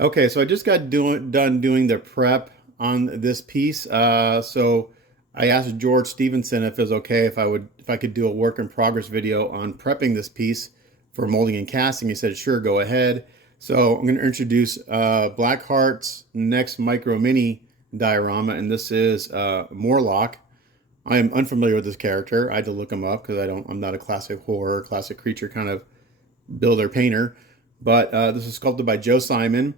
Okay, so I just got done doing the prep on this piece. So I asked George Stephenson if it was okay if I could do a work in progress video on prepping this piece for molding and casting. He said, sure, go ahead. So I'm going to introduce Blackheart's next micro mini diorama, and this is Morlock. I am unfamiliar with this character. I had to look him up because I'm not a classic horror, classic creature kind of builder painter. But this is sculpted by Joe Simon.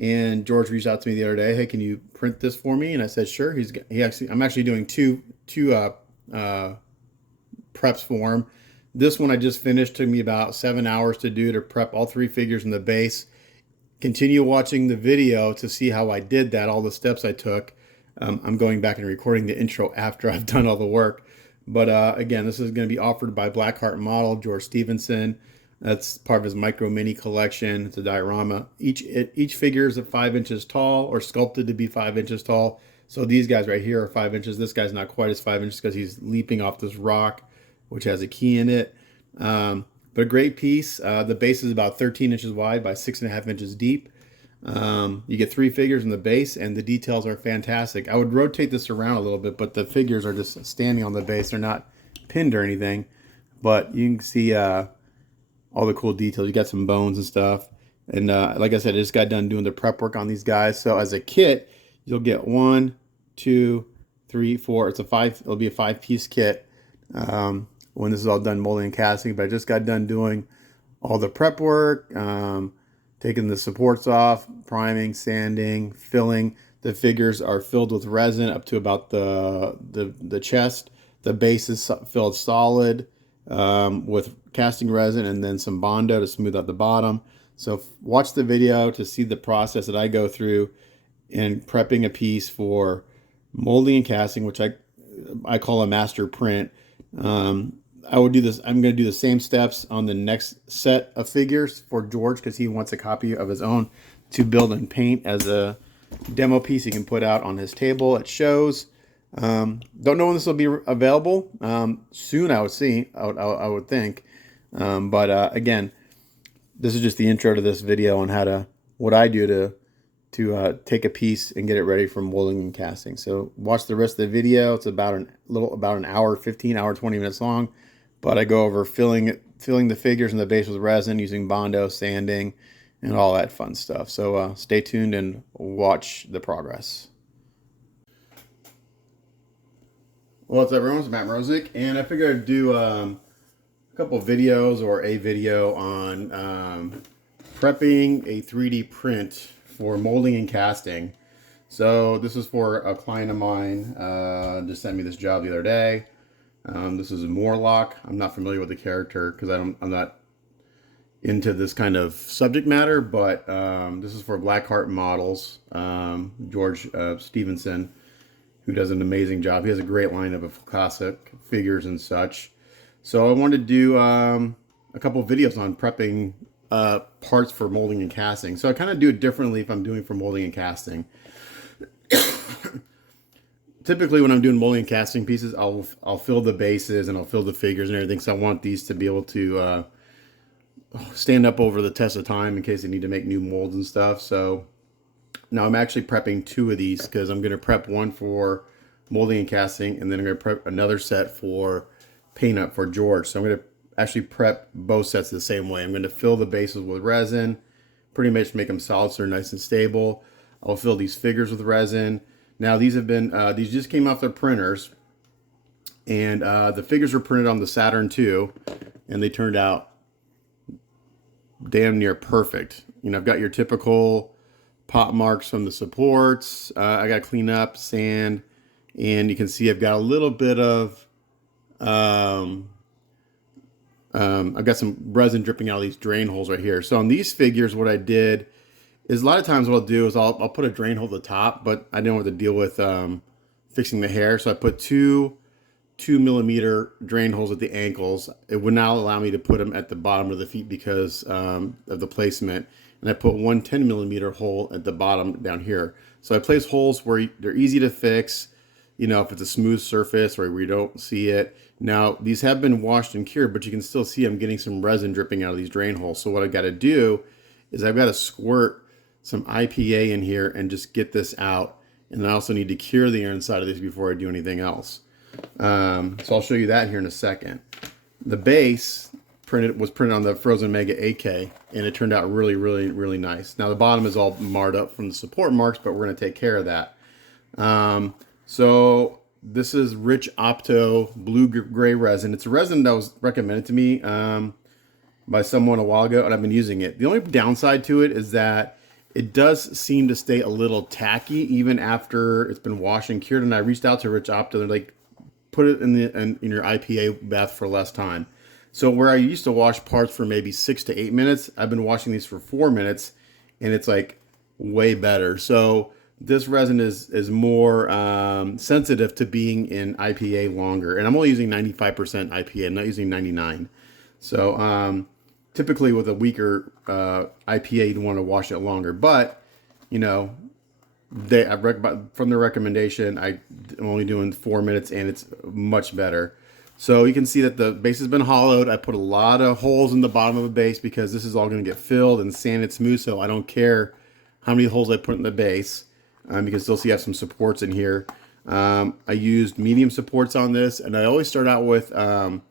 And George reached out to me the other day. Hey, can you print this for me? And I said, sure. I'm actually doing two preps for him. This one I just finished. Took me about 7 hours to do to prep all three figures in the base. Continue watching the video to see how I did that, all the steps I took. I'm going back and recording the intro after I've done all the work. But again, this is going to be offered by Blackheart Model, George Stephenson. That's part of his micro mini collection. It's a diorama. Each figure is 5 inches tall or sculpted to be 5 inches tall. So these guys right here are 5 inches. This guy's not quite as 5 inches because he's leaping off this rock, which has a key in it. But a great piece. The base is about 13 inches wide by 6.5 inches deep. You get three figures in the base, and the details are fantastic. I would rotate this around a little bit, but the figures are just standing on the base. They're not pinned or anything. But you can see all the cool details. You got some bones and stuff. And like I said, I just got done doing the prep work on these guys. So as a kit, you'll get 1, 2, 3, 4. It'll be a 5-piece kit when this is all done molding and casting. But I just got done doing all the prep work, taking the supports off, priming, sanding, filling. The figures are filled with resin up to about the chest. The base is filled solid with casting resin and then some Bondo to smooth out the bottom. So watch the video to see the process that I go through in prepping a piece for molding and casting, which I call a master print. I would do this. I'm going to do the same steps on the next set of figures for George because he wants a copy of his own to build and paint as a demo piece he can put out on his table at shows. Don't know when this will be available. Soon, I would think. But again, this is just the intro to this video on what I do to take a piece and get it ready for molding and casting. So watch the rest of the video. It's about an hour, 15 hour, 20 minutes long. But I go over filling the figures in the base with resin using Bondo, sanding, and all that fun stuff. So stay tuned and watch the progress. Well, it's everyone's Matt Rosick, and I figured I'd do a couple videos or a video on prepping a 3D print for molding and casting. So this is for a client of mine, just sent me this job the other day. This is a Morlock. I'm not familiar with the character because I'm not into this kind of subject matter, but this is for Blackheart Models, George Stephenson, who does an amazing job. He has a great lineup of classic figures and such. So I wanted to do a couple of videos on prepping parts for molding and casting. So I kind of do it differently if I'm doing for molding and casting. Typically when I'm doing molding and casting pieces, I'll fill the bases and I'll fill the figures and everything. So I want these to be able to stand up over the test of time in case they need to make new molds and stuff. So now I'm actually prepping two of these because I'm going to prep one for molding and casting, and then I'm going to prep another set for paint up for George. So I'm going to actually prep both sets the same way. I'm going to fill the bases with resin, pretty much make them solid so they're nice and stable. I'll fill these figures with resin. Now these these just came off their printers, and the figures were printed on the Saturn II, and they turned out damn near perfect. You know, I've got your typical pop marks from the supports. I got to clean up, sand, and you can see I've got a little bit of I've got some resin dripping out of these drain holes right here. So on these figures, what I did is a lot of times what I'll do is I'll put a drain hole at the top, but I didn't want to deal with fixing the hair. So I put two 2mm drain holes at the ankles. It would not allow me to put them at the bottom of the feet because of the placement. And I put one 10mm hole at the bottom down here. So I place holes where they're easy to fix, you know, if it's a smooth surface or where you don't see it. Now, these have been washed and cured, but you can still see I'm getting some resin dripping out of these drain holes. So what I've got to do is I've got to squirt some IPA in here and just get this out. And I also need to cure the inside of this before I do anything else. So I'll show you that here in a second. The base was printed on the Frozen Mega 8K, and it turned out really, really, really nice. Now the bottom is all marred up from the support marks, but we're going to take care of that. So this is Rich Opto Blue Gray Resin. It's a resin that was recommended to me by someone a while ago, and I've been using it. The only downside to it is that it does seem to stay a little tacky even after it's been washed and cured. And I reached out to Rich Opto. They're like, put it in your IPA bath for less time. So where I used to wash parts for maybe 6 to 8 minutes, I've been washing these for 4 minutes, and it's like way better. So this resin is more sensitive to being in IPA longer. And I'm only using 95% IPA. I'm not using 99. So typically with a weaker IPA, you'd want to wash it longer. But, you know, from the recommendation, I'm only doing 4 minutes, and it's much better. So you can see that the base has been hollowed. I put a lot of holes in the bottom of the base because this is all going to get filled and sanded smooth. So I don't care how many holes I put in the base. You can still see I have some supports in here. I used medium supports on this, and I always start out with, I'll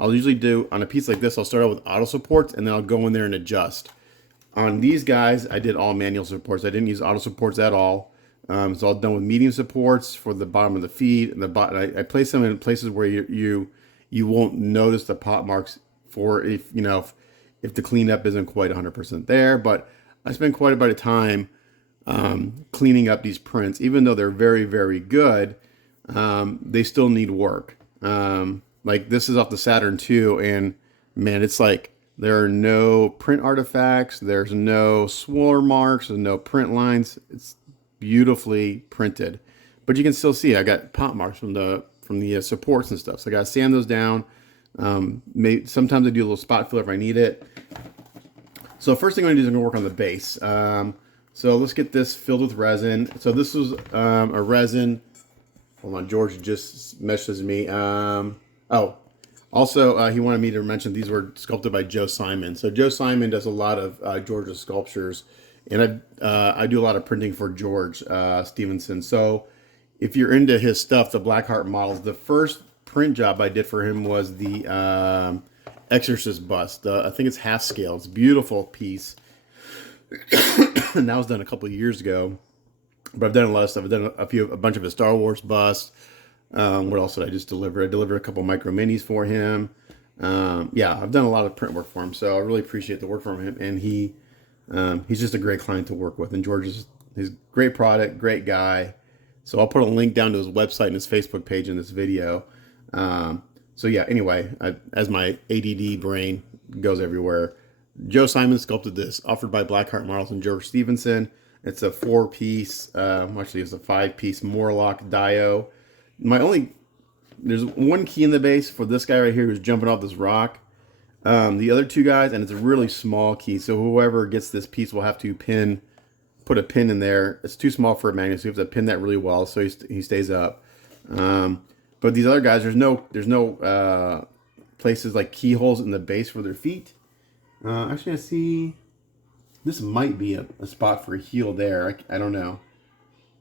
usually do, on a piece like this, I'll start out with auto supports, and then I'll go in there and adjust. On these guys, I did all manual supports. I didn't use auto supports at all. It's all done with medium supports for the bottom of the feet and the bottom. I place them in places where you won't notice the pot marks for if the cleanup isn't quite 100% there. But I spend quite a bit of time cleaning up these prints, even though they're very, very good. They still need work. Like this is off the Saturn II, and man, it's like there are no print artifacts. There's no swirl marks. There's no print lines. It's beautifully printed, but you can still see I got pot marks from the supports and stuff. So I got to sand those down. Sometimes I do a little spot fill if I need it. So first thing I'm going to do is I'm going to work on the base. So let's get this filled with resin. So this was a resin. Hold on, George just messages me. Also, he wanted me to mention these were sculpted by Joe Simon. So Joe Simon does a lot of George's sculptures, and I do a lot of printing for George Stephenson. So if you're into his stuff, the Blackheart models, the first print job I did for him was the Exorcist bust. I think it's half scale. It's a beautiful piece. And that was done a couple of years ago. But I've done a lot of stuff. I've done a bunch of his Star Wars busts. What else did I just deliver? I delivered a couple micro minis for him. Yeah, I've done a lot of print work for him, so I really appreciate the work from him. And he's just a great client to work with. And George is his great product, great guy. So I'll put a link down to his website and his Facebook page in this video. So yeah, anyway, as my ADD brain goes everywhere, Joe Simon sculpted this, offered by Blackheart Models and George Stephenson. It's a 4-piece, actually it's a 5-piece Morlock dio. There's one key in the base for this guy right here who's jumping off this rock. The other two guys, and it's a really small key, so whoever gets this piece will have to put a pin in there. It's too small for a magnet, so you have to pin that really well so he stays up. But these other guys, there's no places like keyholes in the base for their feet. Actually, I see this might be a spot for a heel there. I don't know.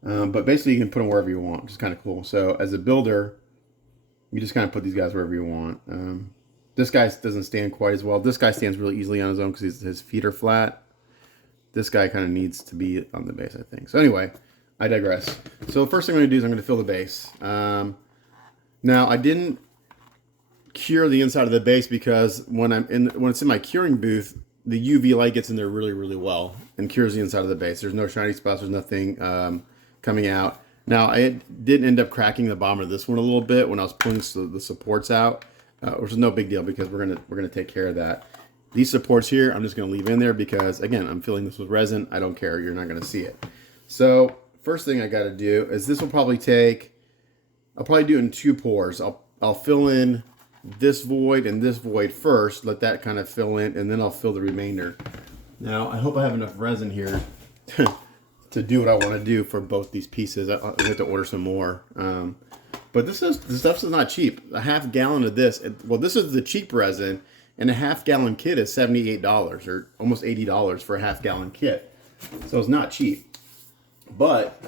But basically, you can put them wherever you want, which is kind of cool. So as a builder, you just kind of put these guys wherever you want. This guy doesn't stand quite as well. This guy stands really easily on his own because his feet are flat. This guy kind of needs to be on the base, I think. So anyway, I digress. So the first thing I'm going to do is I'm going to fill the base. Now, I didn't cure the inside of the base because when it's in my curing booth, the UV light gets in there really, really well and cures the inside of the base. There's no shiny spots. There's nothing coming out. Now, I did end up cracking the bottom of this one a little bit when I was pulling the supports out, which is no big deal because we're gonna take care of that. These supports here, I'm just gonna leave in there because again, I'm filling this with resin. I don't care. You're not gonna see it. So first thing I got to do is this will probably take. I'll probably do it in 2 pours. I'll fill in this void and this void first. Let that kind of fill in, and then I'll fill the remainder. Now I hope I have enough resin here to do what I want to do for both these pieces. I have to order some more. But this stuff's not cheap. A half gallon of this. Well, this is the cheap resin, and a half gallon kit is $78 or almost $80 for a half gallon kit. So it's not cheap. But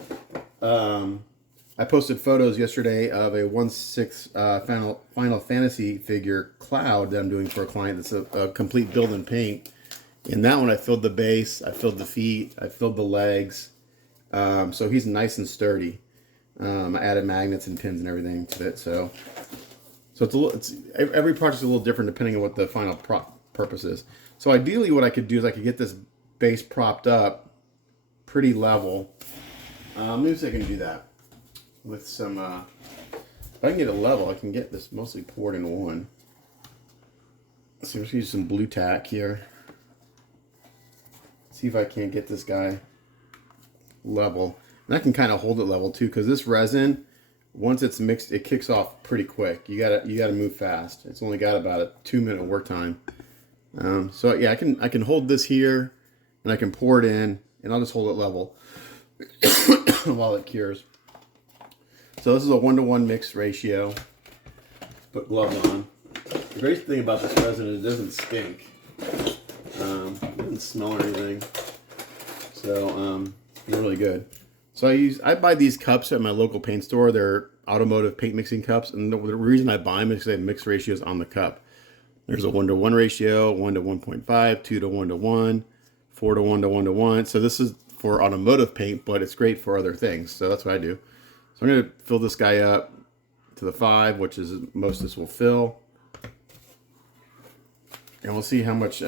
I posted photos yesterday of a 1/6 Final Fantasy figure Cloud that I'm doing for a client. That's a complete build and paint. In that one, I filled the base, I filled the feet, I filled the legs. So he's nice and sturdy. I added magnets and pins and everything to it. So it's every project's a little different depending on what the final purpose is. So ideally, what I could do is I could get this base propped up pretty level. Let me see if I can do that with some. If I can get it level, I can get this mostly poured in one. So let's use some blue tack here. See if I can't get this guy level. And I can kind of hold it level too, because this resin, once it's mixed, it kicks off pretty quick. You gotta move fast. It's only got about a 2-minute work time. So yeah, I can hold this here, and I can pour it in, and I'll just hold it level while it cures. So this is a 1-to-1 mix ratio. Put gloves on. The great thing about this resin is it doesn't stink. It doesn't smell or anything. So they're really good. So I buy these cups at my local paint store. They're automotive paint mixing cups, and the reason I buy them is because they have mixed ratios on the cup. There's a 1-to-1 ratio, 1-to-1.5, 2-to-1-to-1, 4-to-1-to-1-to-1. So this is for automotive paint, but it's great for other things. So that's what I do. So I'm going to fill this guy up to the 5, which is most this will fill. And we'll see how much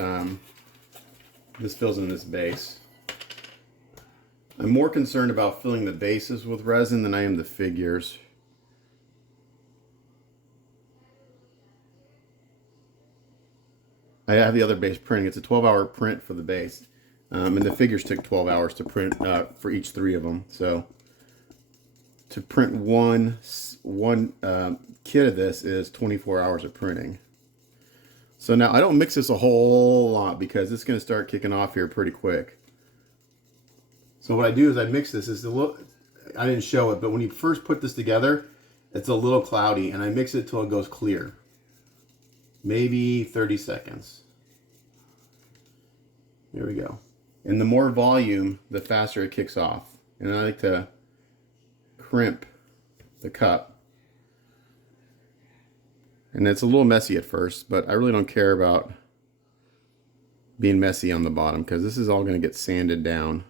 this fills in this base. I'm more concerned about filling the bases with resin than I am the figures. I have the other base printing. It's a 12-hour print for the base. And the figures took 12 hours to print for each 3 of them. So to print one kit of this is 24 hours of printing. So now I don't mix this a whole lot because it's going to start kicking off here pretty quick. So what I do is I mix this. It's a little, I didn't show it, but when you first put this together, it's a little cloudy, and I mix it till it goes clear. Maybe 30 seconds. There we go. And the more volume, the faster it kicks off. And I like to crimp the cup. And it's a little messy at first, but I really don't care about being messy on the bottom because this is all going to get sanded down.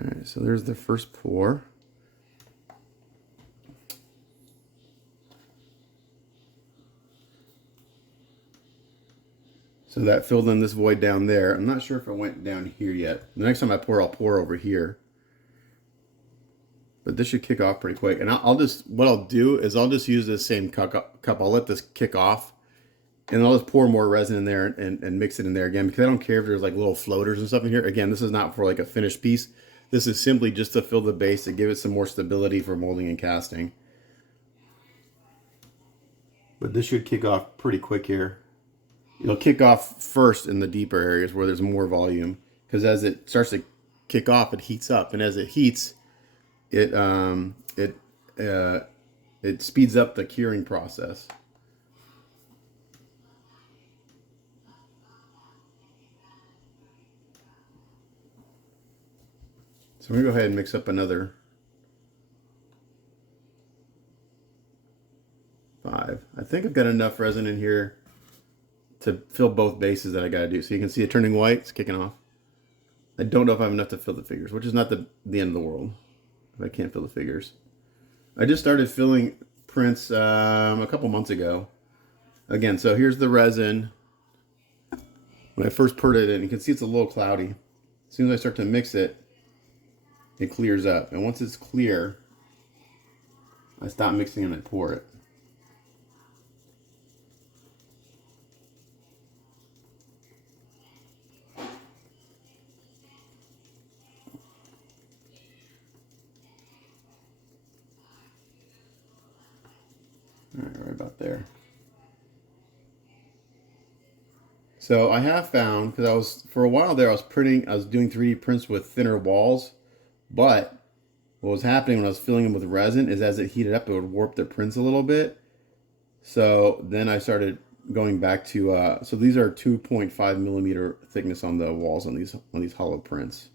Alright, so there's the first pour. So that filled in this void down there. I'm not sure if it went down here yet. The next time I pour, I'll pour over here. But this should kick off pretty quick. And what I'll do is I'll just use this same cup. I'll let this kick off. And I'll just pour more resin in there and mix it in there again. Because I don't care if there's like little floaters and stuff in here. Again, this is not for like a finished piece. This is simply just to fill the base to give it some more stability for molding and casting. But this should kick off pretty quick here. It'll kick off first in the deeper areas where there's more volume. Because as it starts to kick off, it heats up. And as it heats, it speeds up the curing process. So I'm going to go ahead and mix up another 5. I think I've got enough resin in here to fill both bases that I got to do. So you can see it turning white, it's kicking off. I don't know if I have enough to fill the figures, which is not the end of the world if I can't fill the figures. I just started filling prints a couple months ago. Again, so here's the resin. When I first poured it in, you can see it's a little cloudy. As soon as I start to mix it, it clears up. And once it's clear, I stop mixing and I pour it. Right about there. So I have found, because for a while there I was doing 3D prints with thinner walls But what was happening when I was filling them with resin is as it heated up, it would warp the prints a little bit. So then I started going back to, so these are 2.5 millimeter thickness on the walls on these hollow prints.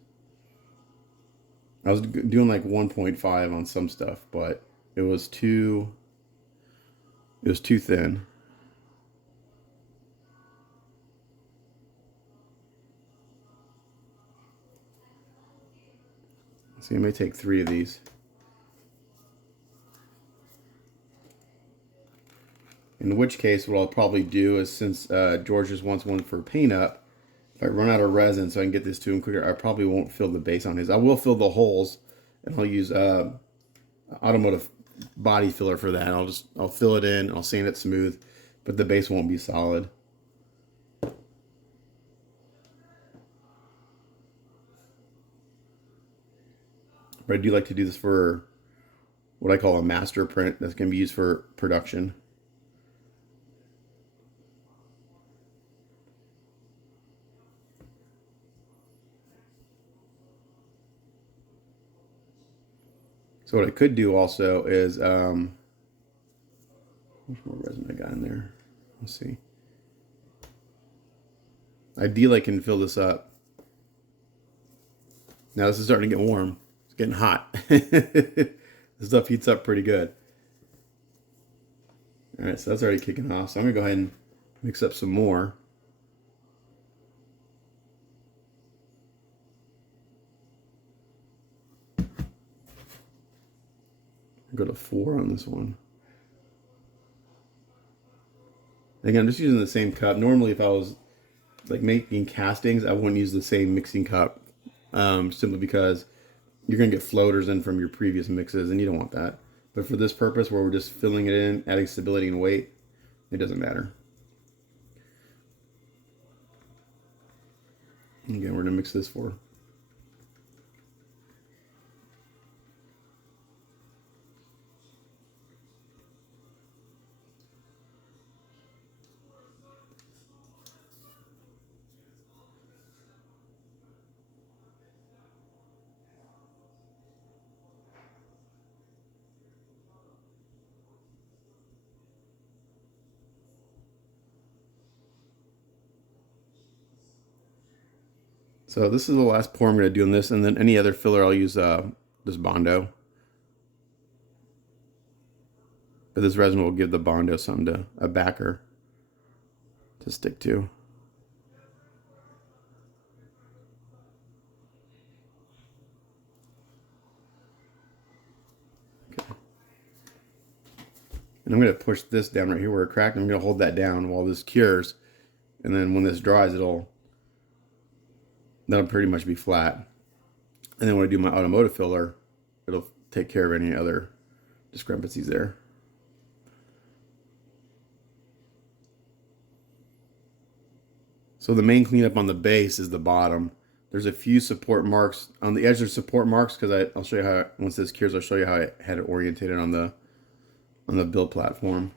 I was doing like 1.5 on some stuff, but it was too thin. See, I may take 3 of these. In which case, what I'll probably do is, since George just wants one for paint up, if I run out of resin so I can get this to him quicker, I probably won't fill the base on his. I will fill the holes, and I'll use automotive body filler for that. I'll fill it in, I'll sand it smooth, but the base won't be solid. But I do like to do this for what I call a master print that's going to be used for production. So what I could do also is, how much more resin I got in there? Let's see. Ideally, I can fill this up. Now this is starting to get warm. It's getting hot. This stuff heats up pretty good. All right, so that's already kicking off. So I'm gonna go ahead and mix up some more. Go to 4 on this one. Again, I'm just using the same cup. Normally, if I was like making castings, I wouldn't use the same mixing cup, simply because you're gonna get floaters in from your previous mixes, and you don't want that. But for this purpose, where we're just filling it in, adding stability and weight, it doesn't matter. Again, we're gonna mix this for. So this is the last pour I'm going to do on this, and then any other filler I'll use this Bondo. But this resin will give the Bondo something to, a backer to stick to. Okay. And I'm going to push this down right here where it cracked. I'm going to hold that down while this cures, and then when this dries, that'll pretty much be flat. And then when I do my automotive filler, it'll take care of any other discrepancies there. So the main cleanup on the base is the bottom. There's a few support marks on the edge. There's support marks because I'll show you how, once this cures, I'll show you how I had it orientated on the build platform.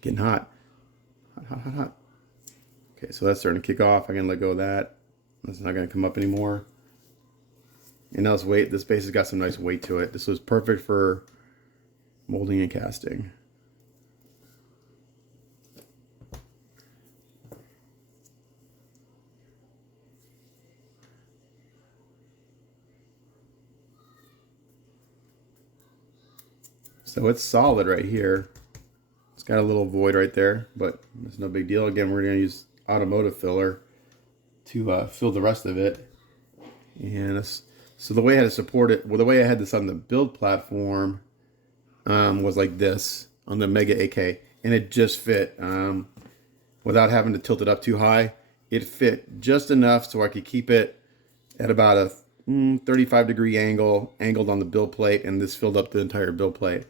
Getting hot. Hot. Okay, so that's starting to kick off. I can let go of that. That's not going to come up anymore. And now this base has got some nice weight to it. This was perfect for molding and casting. So it's solid right here. It's got a little void right there, but it's no big deal. Again, we're going to use automotive filler to fill the rest of it. And so the way I had to support it, well, the way I had this on the build platform was like this on the Mega AK, and it just fit without having to tilt it up too high. It fit just enough so I could keep it at about a 35-degree angled on the build plate, and this filled up the entire build plate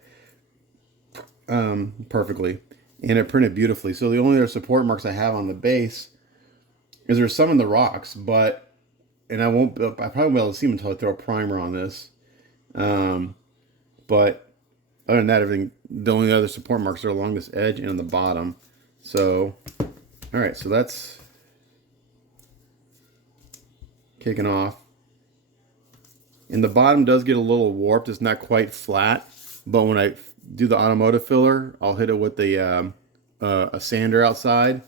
perfectly, and it printed beautifully. So the only other support marks I have on the base is there's some in the rocks, but I probably won't be able to see them until I throw a primer on this. But Other than that, everything, the only other support marks are along this edge and on the bottom. So, all right, so that's kicking off. And the bottom does get a little warped. It's not quite flat, but when I do the automotive filler, I'll hit it with a sander outside,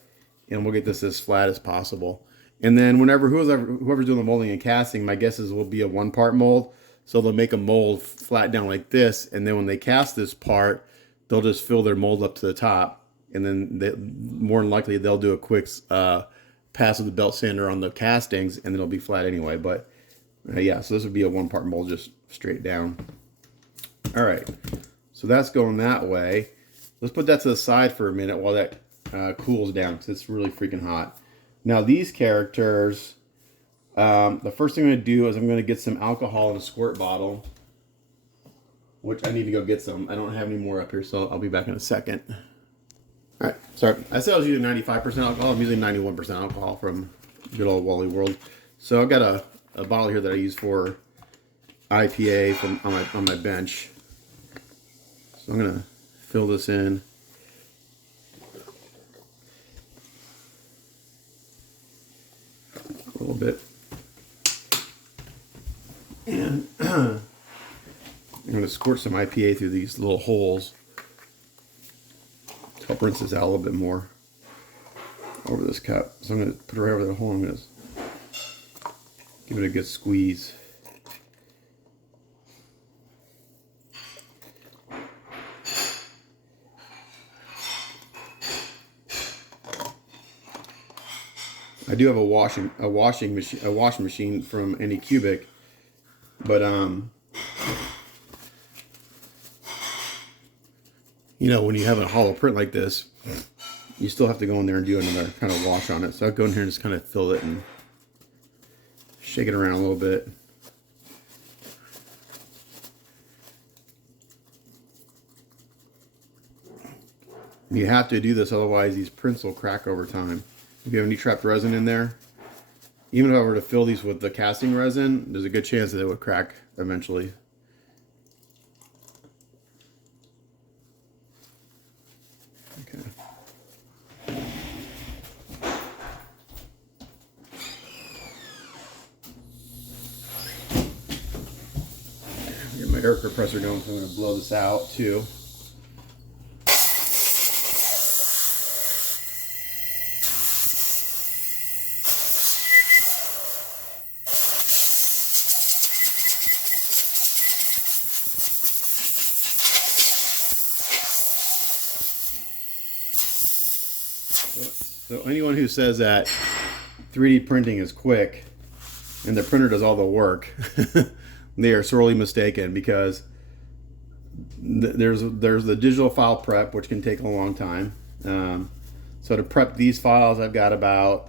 and we'll get this as flat as possible. And then whenever whoever's doing the molding and casting, my guess is will be a 1-part mold. So they'll make a mold flat down like this, and then when they cast this part, they'll just fill their mold up to the top, and then more than likely they'll do a quick pass of the belt sander on the castings, and then it'll be flat anyway. But yeah, so this would be a 1-part mold just straight down. All right, so that's going that way. Let's put that to the side for a minute while that cools down, because it's really freaking hot. Now these characters, the first thing I'm going to do is I'm going to get some alcohol in a squirt bottle, which I need to go get some. I don't have any more up here, so I'll be back in a second. All right, sorry. I said I was using 95% alcohol. I'm using 91% alcohol from good old Wally World. So I've got a bottle here that I use for IPA from on my bench. So I'm going to fill this in. A little bit. And I'm going to squirt some IPA through these little holes to help rinse this out a little bit more over this cup. So I'm going to put it right over the hole. I'm going to give it a good squeeze. I do have a washing machine from Anycubic, but you know, when you have a hollow print like this, you still have to go in there and do another kind of wash on it. So I'll go in here and just kind of fill it and shake it around a little bit. You have to do this, otherwise these prints will crack over time. If you have any trapped resin in there, even if I were to fill these with the casting resin, there's a good chance that it would crack eventually. Okay. Get my air compressor going, so I'm going to blow this out too. So anyone who says that 3D printing is quick and the printer does all the work, they are sorely mistaken, because there's the digital file prep, which can take a long time. So to prep these files, I've got about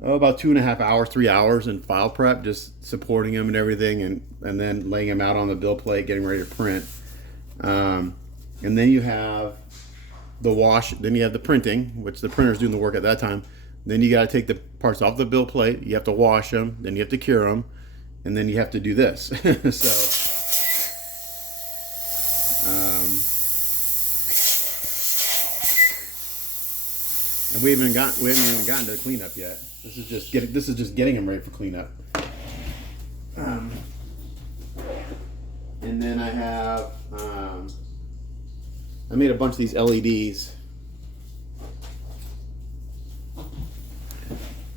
2.5 hours, 3 hours in file prep, just supporting them and everything, and then laying them out on the bill plate, getting ready to print. And then you have the wash, then you have the printing, which the printer's doing the work at that time. Then you got to take the parts off the bill plate, you have to wash them, then you have to cure them, and then you have to do this. And we haven't even gotten to the cleanup yet. This is just getting them ready for cleanup. And then I have I made a bunch of these LEDs.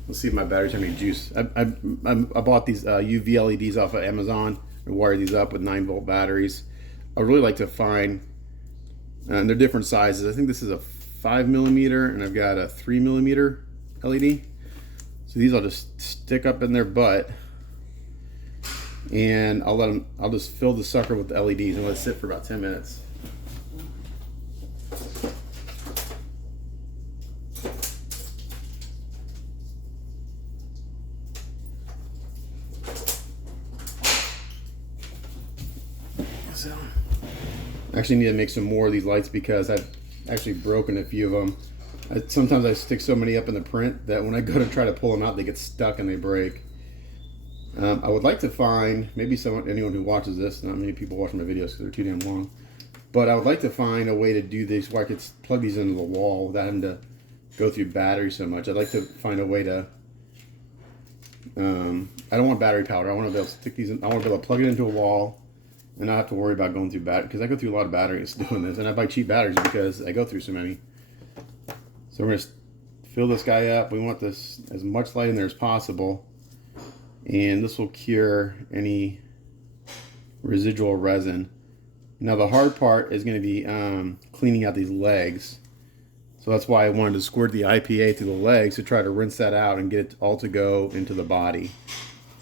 Let's see if my batteries have any juice. I bought these UV LEDs off of Amazon and wired these up with 9-volt batteries. I really like to find, and they're different sizes. I think this is a 5mm, and I've got a 3mm LED. So these I'll just stick up in their butt, and I'll just fill the sucker with the LEDs and let it sit for about 10 minutes. So, I actually need to make some more of these lights, because I've actually broken a few of them. Sometimes I stick so many up in the print that when I go to try to pull them out, they get stuck and they break. I would like to find maybe anyone who watches this. Not many people watch my videos because they're too damn long. But I would like to find a way to do this where I could plug these into the wall without having to go through battery so much. I'd like to find a way to, I don't want battery powder. I want to be able to stick these in, I want to be able to plug it into a wall and not have to worry about going through battery, because I go through a lot of batteries doing this, and I buy cheap batteries because I go through so many. So we're going to fill this guy up. We want this as much light in there as possible, and this will cure any residual resin. Now the hard part is going to be cleaning out these legs. So that's why I wanted to squirt the IPA through the legs to try to rinse that out and get it all to go into the body.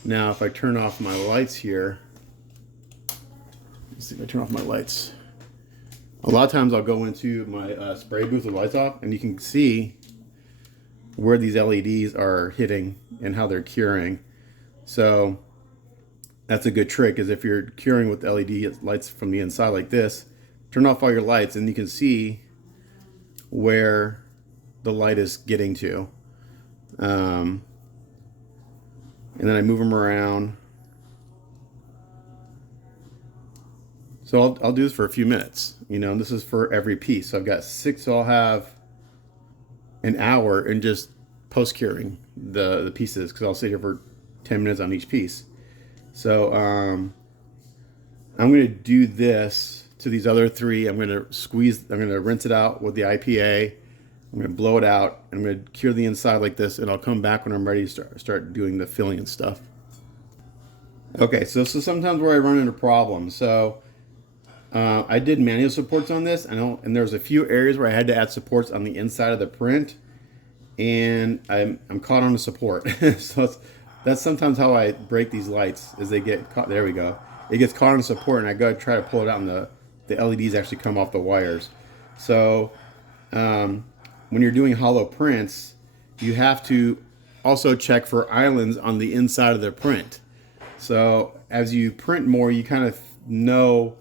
Now if I turn off my lights here, let's see if I turn off my lights. A lot of times I'll go into my spray booth with the lights off, and you can see where these LEDs are hitting and how they're curing. So that's a good trick, is if you're curing with LED lights from the inside like this, turn off all your lights and you can see where the light is getting to. And then I move them around. So I'll do this for a few minutes, you know, and this is for every piece. So I've got 6, so I'll have an hour in just post-curing the pieces, because I'll sit here for 10 minutes on each piece. So I'm going to do this to these other 3. I'm going to rinse it out with the IPA. I'm going to blow it out. I'm going to cure the inside like this, and I'll come back when I'm ready to start doing the filling and stuff. Okay, so sometimes where I run into problems. So I did manual supports on this, and there's a few areas where I had to add supports on the inside of the print, and I'm caught on a support. So that's sometimes how I break these lights, is they get caught. There we go. It gets caught on support, and I go to try to pull it out, and the LEDs actually come off the wires. So when you're doing hollow prints, you have to also check for islands on the inside of the print. So as you print more, you kind of know,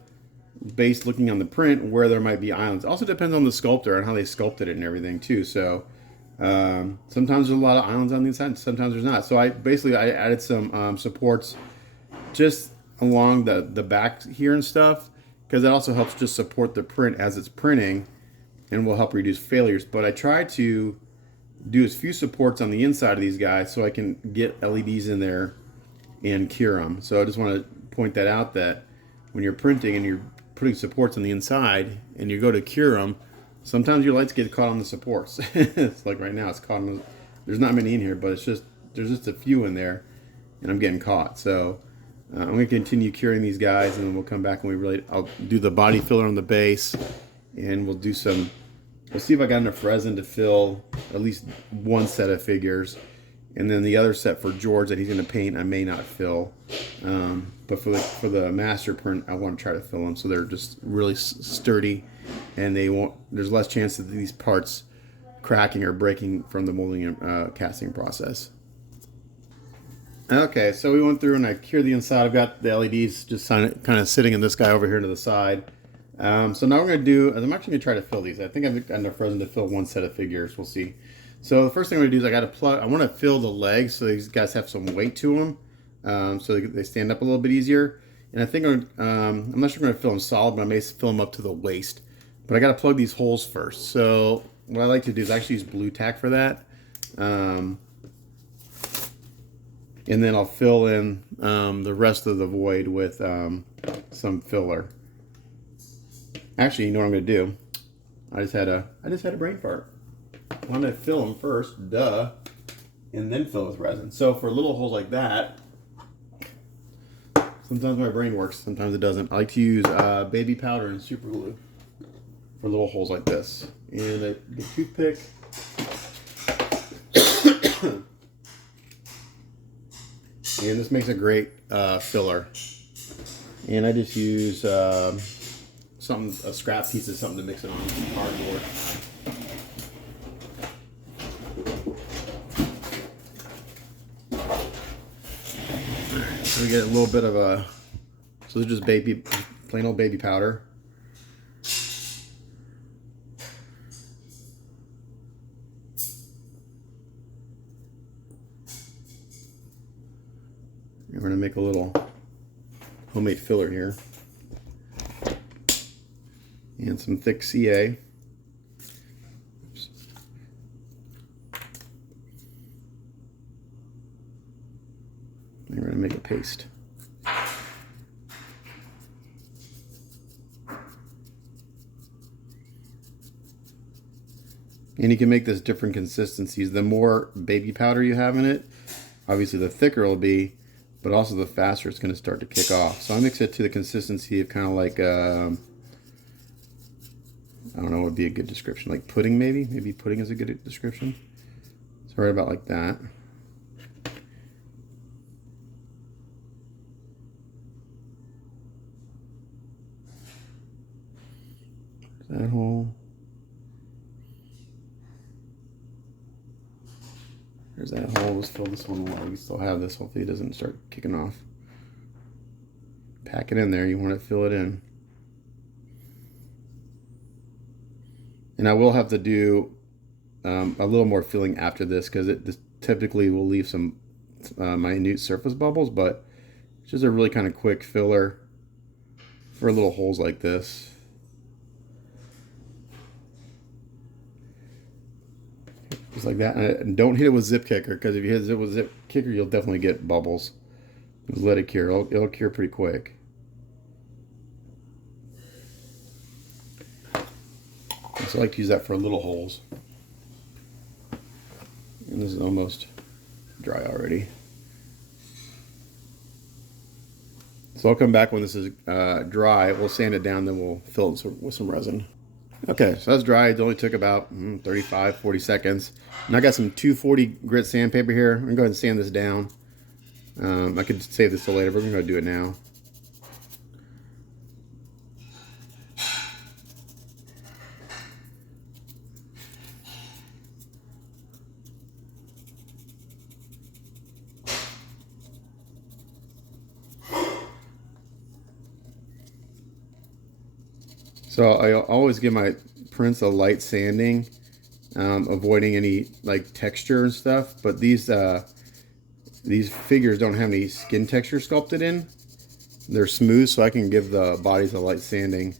based looking on the print, where there might be islands. It also depends on the sculptor and how they sculpted it and everything too. So sometimes there's a lot of islands on the inside, sometimes there's not. So I added some supports just along the back here and stuff, because that also helps just support the print as it's printing and will help reduce failures. But I try to do as few supports on the inside of these guys so I can get LEDs in there and cure them. So I just want to point that out, that when you're printing and you're putting supports on the inside and you go to cure them, sometimes your lights get caught on the supports. It's like right now, it's caught on, there's not many in here, but there's just a few in there, and I'm getting caught. So I'm going to continue curing these guys, and then we'll come back and I'll do the body filler on the base, and we'll see if I got enough resin to fill at least one set of figures. And then the other set for George that he's going to paint, I may not fill. But for the master print, I want to try to fill them, so they're just really sturdy, and there's less chance of these parts cracking or breaking from the molding and casting process. Okay, so we went through and I cured the inside. I've got the LEDs just kind of sitting in this guy over here to the side. So now I'm actually going to try to fill these. I think I've got enough resin to fill one set of figures. We'll see. So the first thing I'm going to do is I want to fill the legs so these guys have some weight to them, so they stand up a little bit easier. And I think I'm not sure I'm going to fill them solid, but I may fill them up to the waist. But I got to plug these holes first. So what I like to do is actually use blue tack for that. And then I'll fill in the rest of the void with some filler. Actually, you know what I'm going to do? I just had a brain fart. I'm going to fill them first, duh, and then fill with resin. So for little holes like that, sometimes my brain works, sometimes it doesn't. I like to use baby powder and super glue for little holes like this. And I get a toothpick. And this makes a great filler. And I just use a scrap piece of something to mix it on, some cardboard. So we get a little bit of so this is just plain old baby powder. We're going to make a little homemade filler here. and some thick CA. Oops. And we're going to make a paste. And you can make this different consistencies. The more baby powder you have in it, obviously the thicker it'll be, but also the faster it's going to start to kick off. So I mix it to the consistency of kind of like, I don't know what would be a good description, like pudding maybe? Maybe pudding is a good description. So right about like that. That hole. There's that hole. Let's fill this one while we still have this. Hopefully it doesn't start kicking off. Pack it in there. You want to fill it in. And I will have to do a little more filling after this because this typically will leave some minute surface bubbles, but it's just a really kind of quick filler for little holes like this. Just like that. And don't hit it with zip kicker, because if you hit it with zip kicker, you'll definitely get bubbles. Just let it cure. It'll cure pretty quick. So I like to use that for little holes. And this is almost dry already. So I'll come back when this is dry. We'll sand it down, then we'll fill it with some resin. Okay, so that's dry. It only took about 35, 40 seconds. And I got some 240 grit sandpaper here. I'm going to go ahead and sand this down. I could save this till later, but we're going to do it now. So I always give my prints a light sanding, avoiding any like texture and stuff. But these figures don't have any skin texture sculpted in. They're smooth, so I can give the bodies a light sanding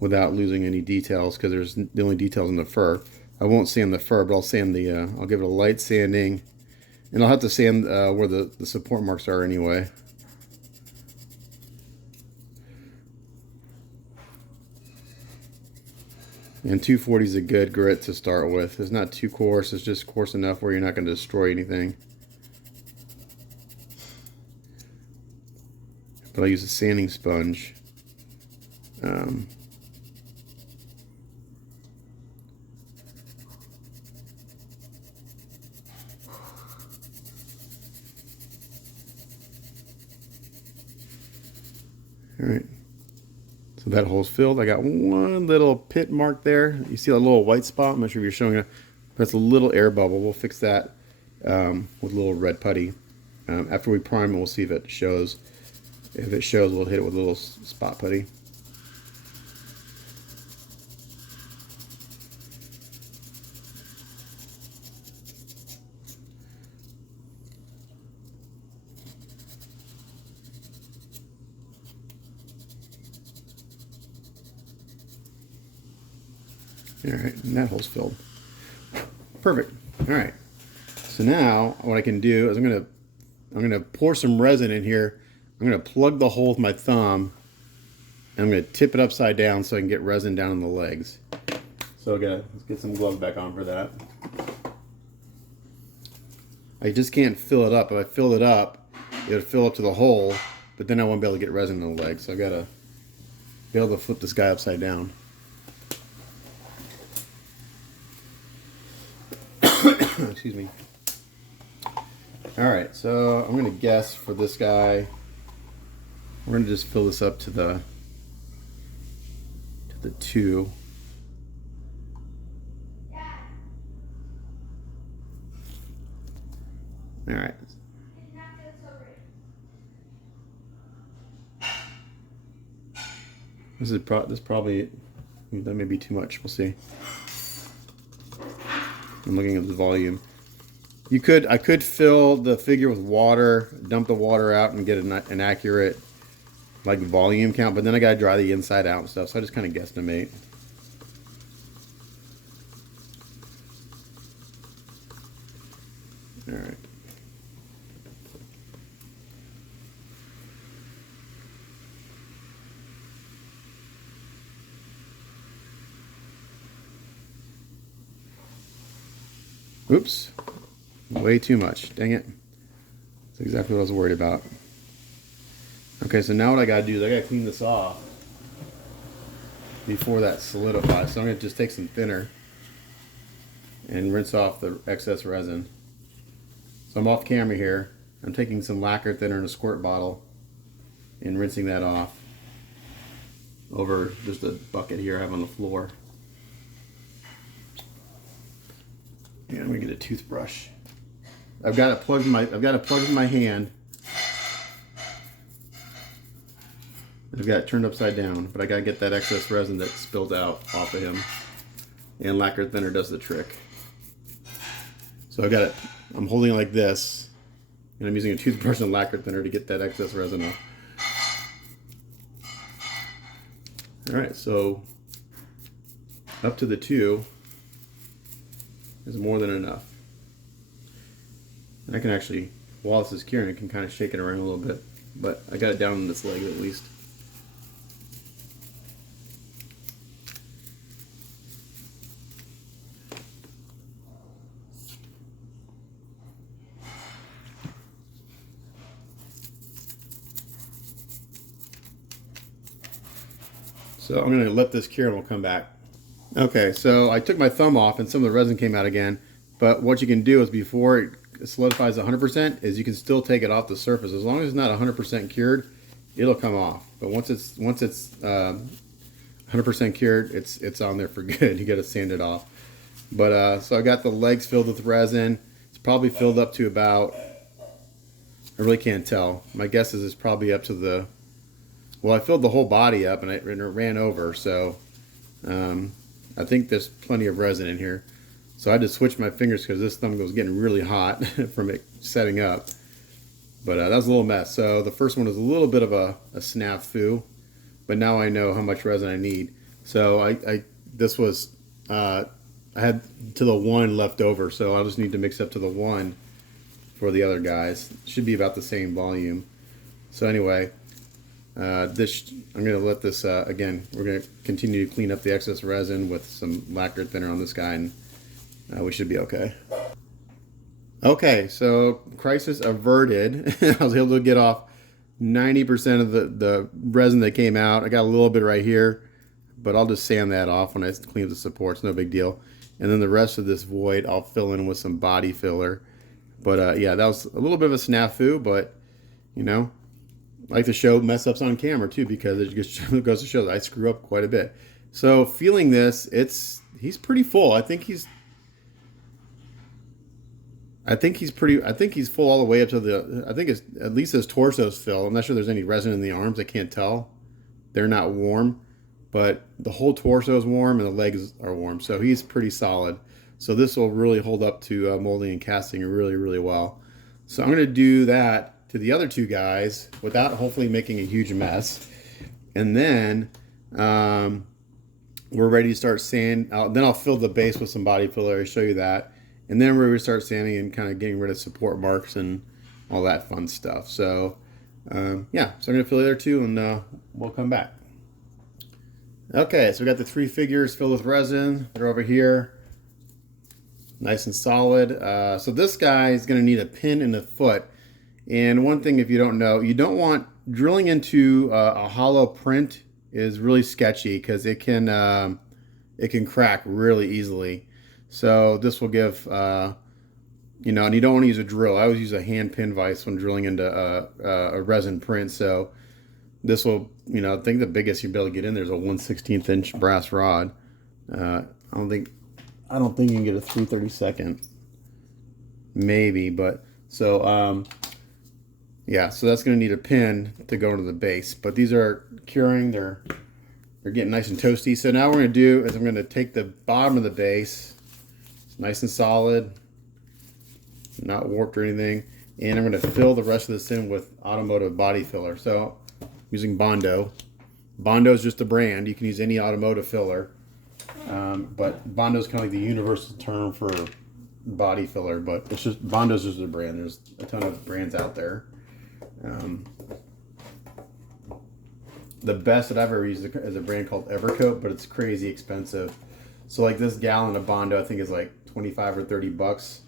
without losing any details, because there's the only details in the fur. I won't sand the fur, but I'll sand the. I'll give it a light sanding, and I'll have to sand where the support marks are anyway. And 240 is a good grit to start with. It's not too coarse, it's just coarse enough where you're not going to destroy anything. But I use a sanding sponge. Alright. So that hole's filled. I got one little pit mark there. You see a little white spot? I'm not sure if you're showing it. That's a little air bubble. We'll fix that with a little red putty. After we prime it, we'll see if it shows. If it shows, we'll hit it with a little spot putty. All right, and that hole's filled. Perfect. All right. So now what I can do is I'm gonna pour some resin in here. I'm gonna plug the hole with my thumb, and I'm gonna tip it upside down so I can get resin down in the legs. So let's get some gloves back on for that. I just can't fill it up. If I fill it up, it would fill up to the hole, but then I won't be able to get resin in the legs. So I gotta be able to flip this guy upside down. Excuse me. Alright, so I'm going to guess for this guy, we're going to just fill this up to the 2. Alright. This probably, that may be too much. We'll see. I'm looking at the volume. I could fill the figure with water, dump the water out, and get an accurate like volume count, but then I gotta dry the inside out and stuff, so I just kind of guesstimate. All right. Oops, way too much, dang it. That's exactly what I was worried about. Okay, so now what I gotta do is I gotta clean this off before that solidifies. So I'm gonna just take some thinner and rinse off the excess resin. So I'm off camera here. I'm taking some lacquer thinner in a squirt bottle and rinsing that off over just a bucket here I have on the floor. And I'm gonna get a toothbrush. I've got it plugged in my hand. I've got it turned upside down, but I gotta get that excess resin that spilled out off of him. And lacquer thinner does the trick. So I got it. I'm holding it like this, and I'm using a toothbrush and lacquer thinner to get that excess resin off. All right, so up to the 2 is more than enough. And I can actually, while this is curing, I can kind of shake it around a little bit, but I got it down in this leg at least. So I'm going to let this cure and we'll come back. Okay, so I took my thumb off and some of the resin came out again, but what you can do is before it solidifies 100% is you can still take it off the surface. As long as it's not 100% cured, it'll come off. But once it's 100% cured, it's on there for good. You got to sand it off. But so I got the legs filled with resin. It's probably filled up to about, I really can't tell. My guess is it's probably up to the, well, I filled the whole body up and it ran over, so I think there's plenty of resin in here. So I had to switch my fingers because this thumb was getting really hot from it setting up. But that was a little mess. So the first one was a little bit of a snafu, but now I know how much resin I need. So I had to the 1 left over, so I'll just need to mix up to the 1 for the other guys. Should be about the same volume. So anyway, I'm going to let this, again, we're going to continue to clean up the excess resin with some lacquer thinner on this guy, and we should be okay. Okay, so crisis averted. I was able to get off 90% of the resin that came out. I got a little bit right here, but I'll just sand that off when I clean up the supports, no big deal. And then the rest of this void, I'll fill in with some body filler. But yeah, that was a little bit of a snafu, but you know, I like to show mess ups on camera too, because it just goes to show that I screw up quite a bit. So feeling this, he's pretty full. I think he's full all the way up to the, I think it's at least his torso's filled. I'm not sure there's any resin in the arms. I can't tell. They're not warm, but the whole torso is warm and the legs are warm. So he's pretty solid. So this will really hold up to molding and casting really, really well. So I'm going to do that to the other 2 guys without hopefully making a huge mess. And then we're ready to start sand. Then I'll fill the base with some body filler. I'll show you that. And then we're going to start sanding and kind of getting rid of support marks and all that fun stuff. So yeah, so I'm going to fill the other 2 and we'll come back. Okay, so we got the 3 figures filled with resin. They're over here. Nice and solid. So this guy is going to need a pin in the foot. And one thing, if you don't know, you don't want drilling into a hollow print is really sketchy because it can crack really easily. So this will give, you know, and you don't want to use a drill. I always use a hand pin vise when drilling into a resin print. So this will, you know, I think the biggest you'll be able to get in there is a 1/16 inch brass rod. I don't think you can get a 3/32, maybe, but so yeah, so that's going to need a pin to go into the base. But these are curing; they're getting nice and toasty. So now what we're going to do is I'm going to take the bottom of the base, nice and solid, not warped or anything, and I'm going to fill the rest of this in with automotive body filler. So using Bondo. Bondo is just a brand. You can use any automotive filler. But Bondo is kind of like the universal term for body filler, but it's just Bondo's just a brand. There's a ton of brands out there. The best that I've ever used is a brand called Evercoat, but it's crazy expensive. So like this gallon of Bondo I think is like 25 or 30 bucks,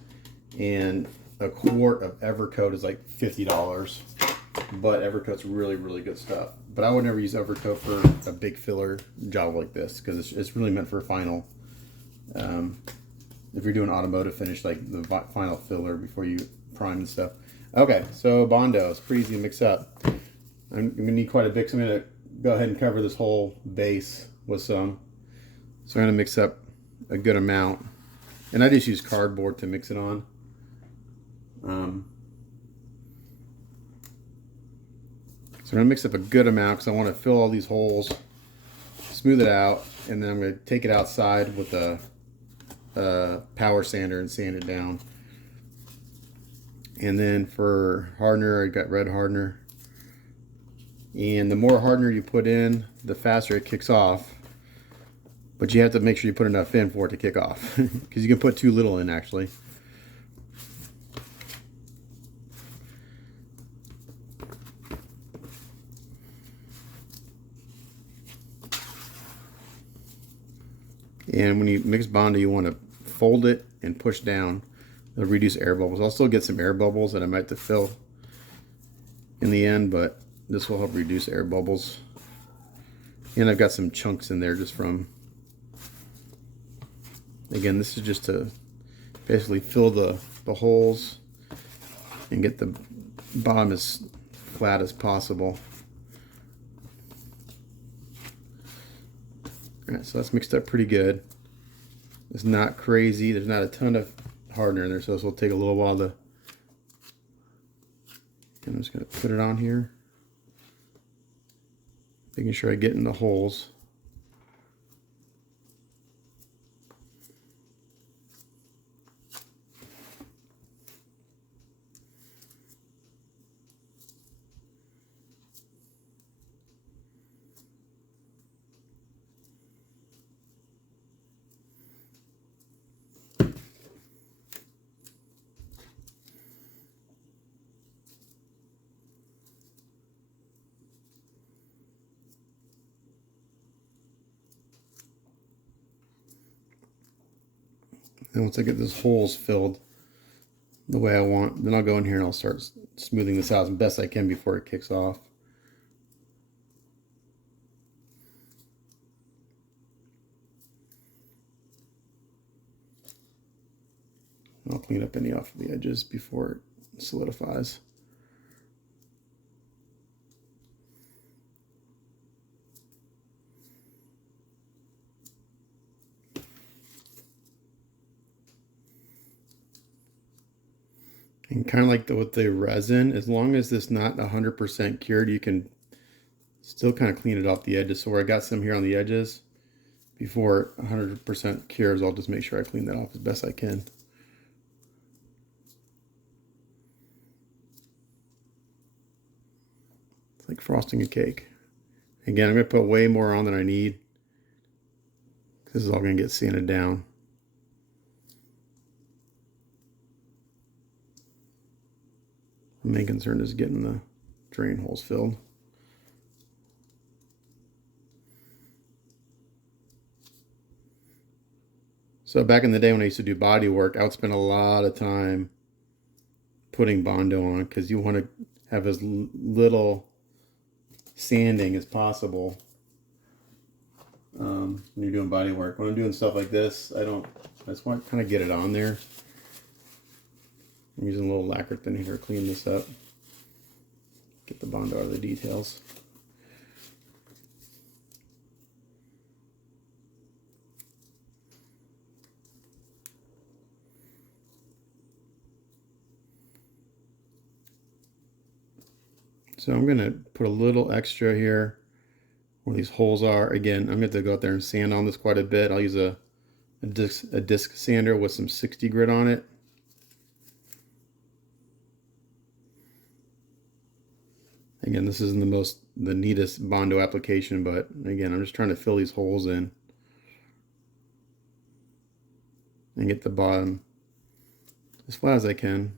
and a quart of Evercoat is like $50. But Evercoat's really, really good stuff. But I would never use Evercoat for a big filler job like this, because it's really meant for final. If you're doing automotive finish, like the final filler before you prime and stuff. Okay, so Bondo, it's pretty easy to mix up. I'm gonna need quite a bit, so I'm gonna go ahead and cover this whole base with some. So I'm gonna mix up a good amount, and I just use cardboard to mix it on. So I'm gonna mix up a good amount because I want to fill all these holes, smooth it out, and then I'm gonna take it outside with a power sander and sand it down. And then for hardener, I got red hardener. And the more hardener you put in, the faster it kicks off. But you have to make sure you put enough in for it to kick off, because you can put too little in actually. And when you mix Bondo, you want to fold it and push down. It'll reduce air bubbles. I'll still get some air bubbles that I might have to fill in the end, but this will help reduce air bubbles. And I've got some chunks in there just from, again, this is just to basically fill the holes and get the bottom as flat as possible. Alright, so that's mixed up pretty good. It's not crazy. There's not a ton of hardener in there, so this will take a little while to. And I'm just going to put it on here, making sure I get in the holes. And once I get those holes filled the way I want, then I'll go in here and I'll start smoothing this out as best I can before it kicks off. I'll clean up any off of the edges before it solidifies. And kind of like with the resin, as long as it's not 100% cured, you can still kind of clean it off the edges. So where I got some here on the edges, before 100% cures, I'll just make sure I clean that off as best I can. It's like frosting a cake. Again, I'm going to put way more on than I need. This is all going to get sanded down. The main concern is getting the drain holes filled. So back in the day when I used to do body work, I would spend a lot of time putting Bondo on, because you want to have as little sanding as possible when you're doing body work. When I'm doing stuff like this, I just want to kind of get it on there. I'm using a little lacquer thinner to clean this up. Get the Bondo out of the details. So I'm going to put a little extra here where these holes are. Again, I'm going to go out there and sand on this quite a bit. I'll use a disc sander with some 60 grit on it. Again, this isn't the neatest Bondo application, but again, I'm just trying to fill these holes in and get the bottom as flat as I can.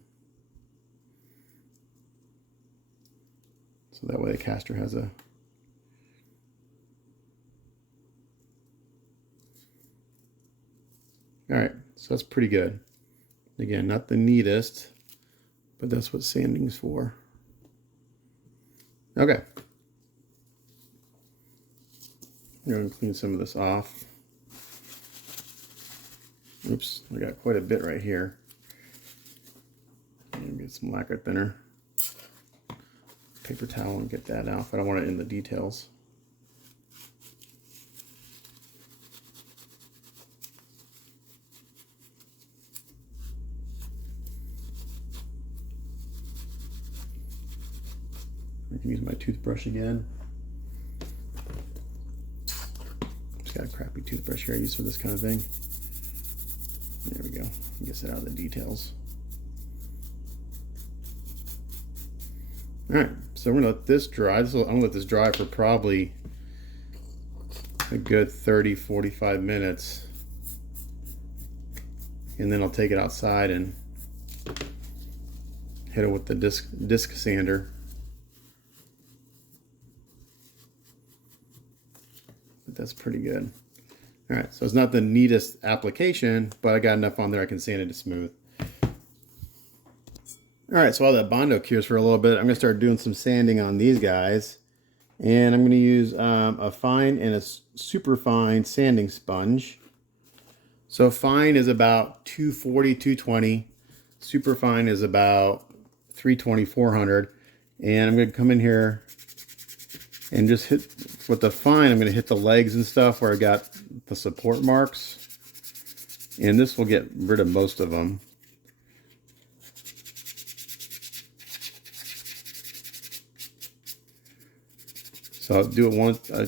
So that way the caster has a Alright, so that's pretty good. Again, not the neatest, but that's what sanding's for. Okay. I'm going to clean some of this off. Oops, I got quite a bit right here. Get some lacquer thinner. Paper towel and get that out. I don't want it in the details. I can use my toothbrush again. Just got a crappy toothbrush here I use for this kind of thing. There we go. Gets it out of the details. Alright, so we're going to let this dry. I'm going to let this dry for probably a good 30-45 minutes. And then I'll take it outside and hit it with the disc sander. But that's pretty good. Alright, so it's not the neatest application, but I got enough on there I can sand it to smooth. Alright, so while that Bondo cures for a little bit, I'm going to start doing some sanding on these guys. And I'm going to use a fine and a super fine sanding sponge. So fine is about 240, 220. Super fine is about 320, 400. And I'm going to come in here and just hit, with the fine, I'm going to hit the legs and stuff where I got the support marks. And this will get rid of most of them. So I'll do it once. I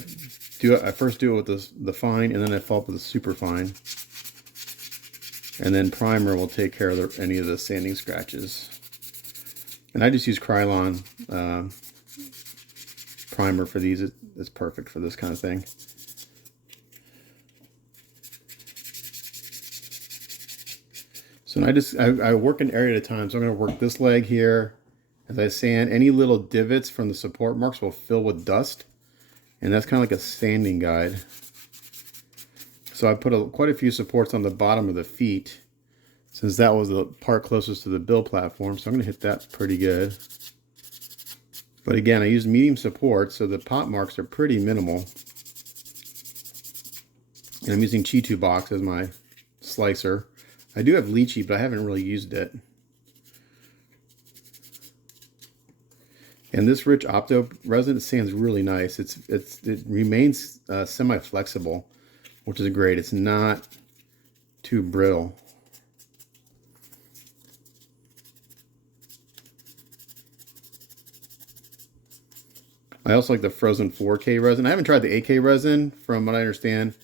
first do it with the fine, and then I follow up with the super fine, and then primer will take care of any of the sanding scratches. And I just use Krylon primer for these. It's perfect for this kind of thing. So I work an area at a time. So I'm going to work this leg here. As I sand, any little divots from the support marks will fill with dust. And that's kind of like a sanding guide. So I put quite a few supports on the bottom of the feet, since that was the part closest to the bill platform. So I'm going to hit that pretty good. But again, I used medium support, so the pot marks are pretty minimal. And I'm using Chi2 box as my slicer. I do have lychee, but I haven't really used it. And this rich opto resin sands really nice. It remains semi-flexible, which is great. It's not too brittle. I also like the frozen 4K resin. I haven't tried the 8K resin, from what I understand,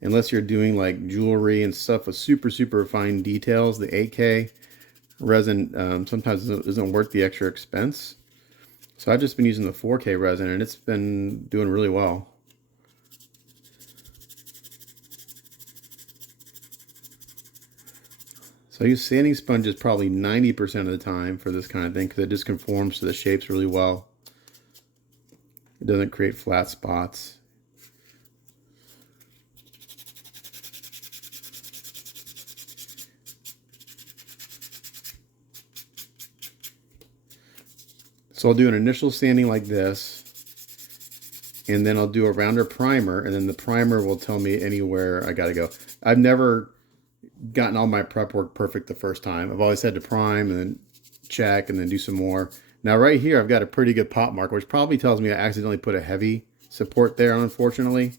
unless you're doing like jewelry and stuff with super, super fine details. The 8K resin sometimes isn't worth the extra expense. So I've just been using the 4K resin, and it's been doing really well. So I use sanding sponges probably 90% of the time for this kind of thing, because it just conforms to the shapes really well. It doesn't create flat spots. So I'll do an initial sanding like this, and then I'll do a rounder primer, and then the primer will tell me anywhere I gotta go. I've never gotten all my prep work perfect the first time. I've always had to prime and then check and then do some more. Now right here I've got a pretty good pot mark, which probably tells me I accidentally put a heavy support there, unfortunately.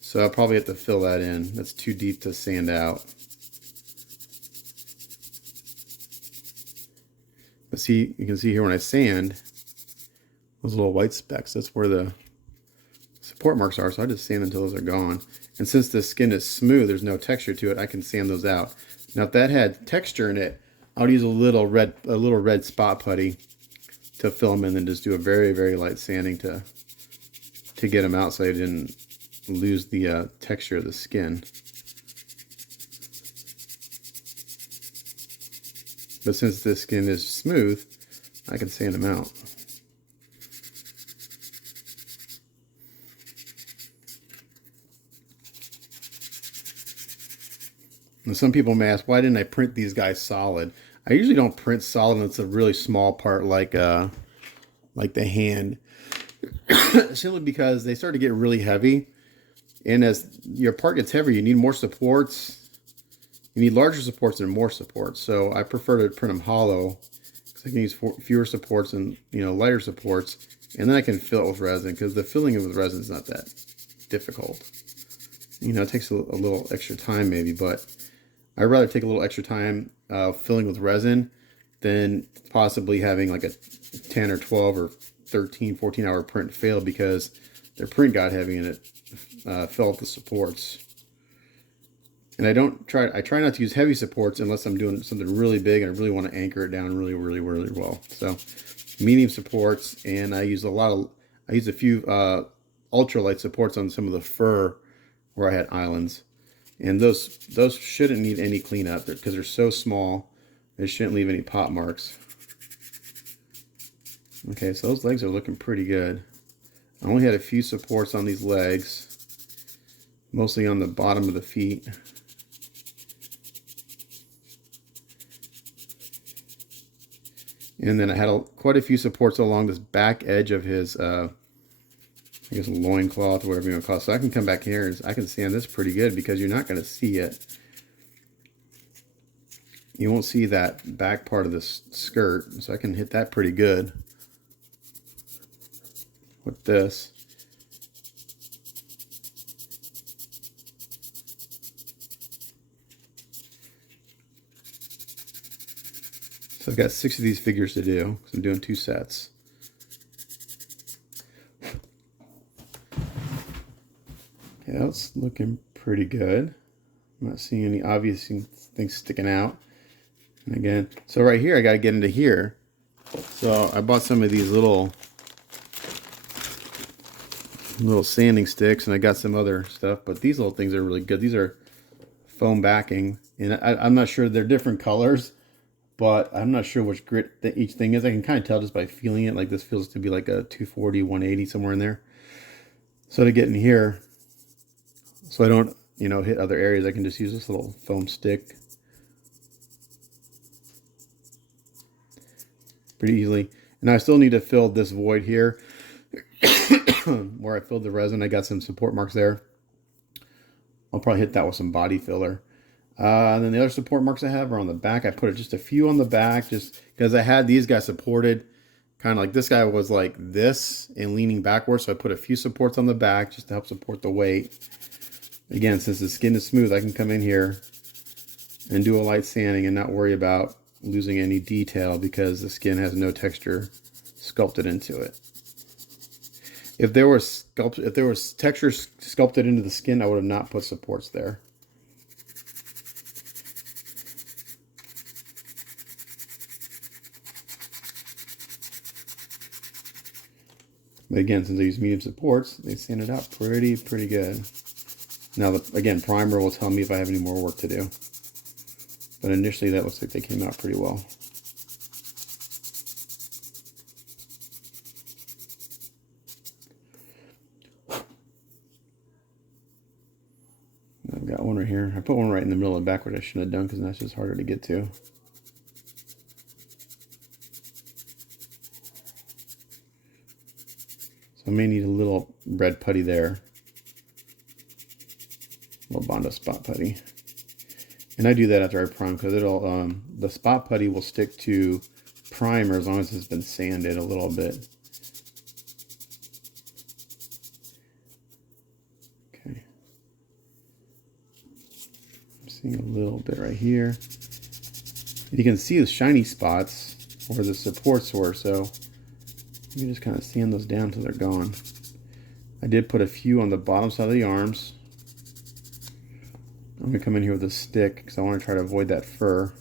So I'll probably have to fill that in. That's too deep to sand out. But see, you can see here when I sand, those little white specks, that's where the support marks are. So I just sand until those are gone. And since the skin is smooth, there's no texture to it, I can sand those out. Now if that had texture in it, I would use a little red spot putty film, and then just do a very, very light sanding to get them out so I didn't lose the texture of the skin. But since this skin is smooth, I can sand them out. And some people may ask, why didn't I print these guys solid? I usually don't print solid when it's a really small part like the hand. Simply because they start to get really heavy. And as your part gets heavier, you need more supports. You need larger supports and more supports. So I prefer to print them hollow because I can use fewer supports and lighter supports. And then I can fill it with resin, because the filling it with resin is not that difficult. It takes a little extra time maybe, but I'd rather take a little extra time filling with resin than possibly having like a 10 or 12 or 13, 14 hour print fail because their print got heavy and it fell off the supports. And I try not to use heavy supports unless I'm doing something really big and I really want to anchor it down really, really, really well. So medium supports, and I use a few ultralight supports on some of the fur where I had islands. And those shouldn't need any cleanup because they're so small. They shouldn't leave any pop marks. Okay, so those legs are looking pretty good. I only had a few supports on these legs, mostly on the bottom of the feet. And then I had quite a few supports along this back edge of his, I guess, loincloth, or whatever you want to call it. So I can come back here and I can sand this pretty good because you're not going to see it. You won't see that back part of the skirt, so I can hit that pretty good with this. So I've got 6 of these figures to do because I'm doing 2 sets. Okay, that's looking pretty good. I'm not seeing any obvious things sticking out. And again, so right here, I got to get into here. So I bought some of these little sanding sticks, and I got some other stuff, but these little things are really good. These are foam backing, and I'm not sure they're different colors, but I'm not sure which grit each thing is. I can kind of tell just by feeling it. Like this feels to be like a 240, 180, somewhere in there. So to get in here, so I don't, hit other areas, I can just use this little foam stick pretty easily. And I still need to fill this void here where I filled the resin. I got some support marks there. I'll probably hit that with some body filler. And then the other support marks I have are on the back. I put just a few on the back just because I had these guys supported kind of like this guy was like this and leaning backwards. So I put a few supports on the back just to help support the weight. Again, since the skin is smooth, I can come in here and do a light sanding and not worry about losing any detail because the skin has no texture sculpted into it. If there was texture sculpted into the skin, I would have not put supports there. But again, since I use medium supports, they sand it out pretty good. Now, again, primer will tell me if I have any more work to do. But initially, that looks like they came out pretty well. I've got one right here. I put one right in the middle of the back, which I shouldn't have done because that's just harder to get to. So I may need a little red putty there. A little Bondo spot putty. And I do that after I prime because it'll the spot putty will stick to primer as long as it's been sanded a little bit. Okay. I'm seeing a little bit right here. You can see the shiny spots where the supports were, so you can just kind of sand those down until they're gone. I did put a few on the bottom side of the arms. I'm going to come in here with a stick because I want to try to avoid that fur.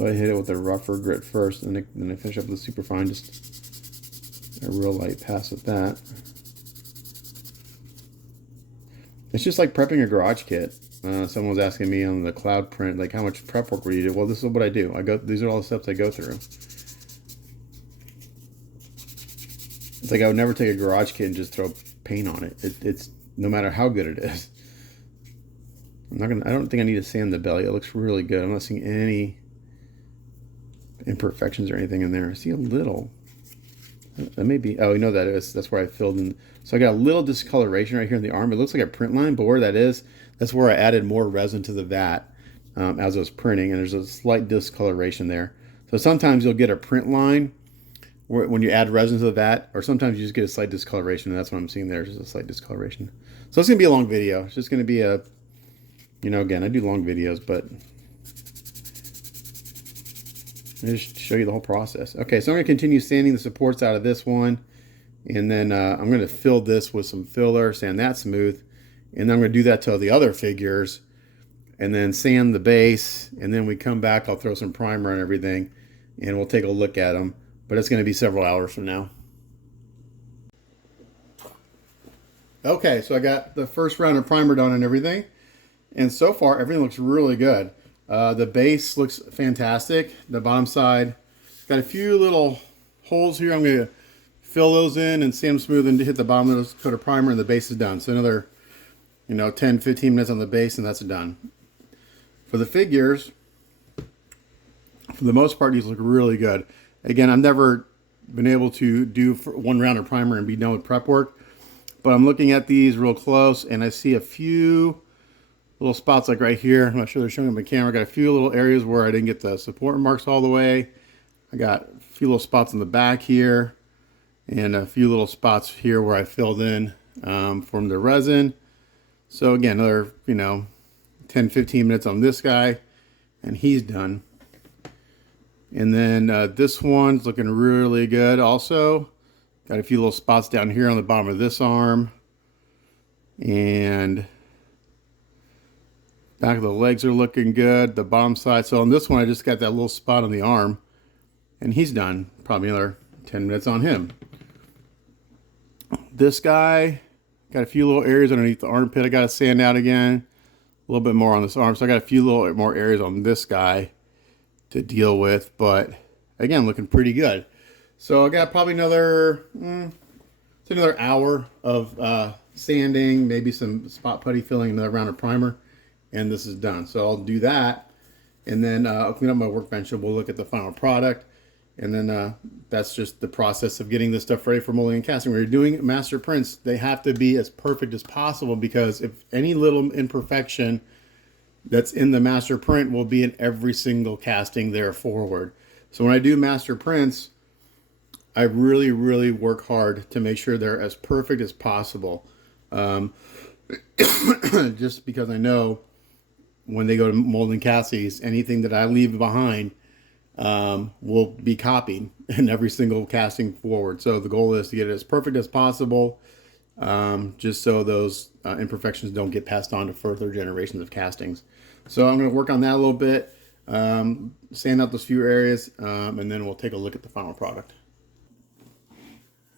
So I hit it with a rougher grit first, and then I finish up with the super fine, just a real light pass with that. It's just like prepping a garage kit. Someone was asking me on the cloud print, like how much prep work would you do? Well, this is what I do. These are all the steps I go through. It's like I would never take a garage kit and just throw paint on it. It's no matter how good it is. I don't think I need to sand the belly. It looks really good. I'm not seeing any imperfections or anything in there. I see a little. That may be, oh, you know that's where I filled in. So I got a little discoloration right here in the arm. It looks like a print line, but where that is, that's where I added more resin to the vat as I was printing, and there's a slight discoloration there. So sometimes you'll get a print line when you add resin to the vat, or sometimes you just get a slight discoloration, and that's what I'm seeing there, just a slight discoloration. So it's gonna be a long video. It's just gonna be a, again, I do long videos, but I'll just show you the whole process. Okay, so I'm gonna continue sanding the supports out of this one, and then I'm gonna fill this with some filler, sand that smooth, and then I'm gonna do that to the other figures, and then sand the base, and then we come back, I'll throw some primer and everything, and we'll take a look at them. But it's going to be several hours from now. Okay, so I got the first round of primer done and everything. And so far, everything looks really good. The base looks fantastic. The bottom side, got a few little holes here. I'm going to fill those in and sand them smooth and hit the bottom of this coat of primer, and the base is done. So another, 10, 15 minutes on the base, and that's done. For the figures, for the most part, these look really good. Again, I've never been able to do one round of primer and be done with prep work, but I'm looking at these real close, and I see a few little spots like right here. I'm not sure they're showing on the camera. I got a few little areas where I didn't get the support marks all the way. I got a few little spots in the back here, and a few little spots here where I filled in from the resin. So again, another 10, 15 minutes on this guy, and he's done. And then this one's looking really good also. Got a few little spots down here on the bottom of this arm. And back of the legs are looking good. The bottom side. So on this one, I just got that little spot on the arm. And he's done. Probably another 10 minutes on him. This guy, got a few little areas underneath the armpit I got to sand out again. A little bit more on this arm. So I got a few little more areas on this guy to deal with, but again, looking pretty good. So I got probably another hour of sanding, maybe some spot putty filling, another round of primer, and this is done. So I'll do that, and then I'll clean up my workbench and we'll look at the final product. And then that's just the process of getting this stuff ready for molding and casting. When you're doing master prints, they have to be as perfect as possible, because if any little imperfection that's in the master print will be in every single casting there forward. So when I do master prints, I really, really work hard to make sure they're as perfect as possible. Just because I know when they go to molding castings, anything that I leave behind will be copied in every single casting forward. So the goal is to get it as perfect as possible, just so those imperfections don't get passed on to further generations of castings. So I'm going to work on that a little bit, sand out those few areas, and then we'll take a look at the final product.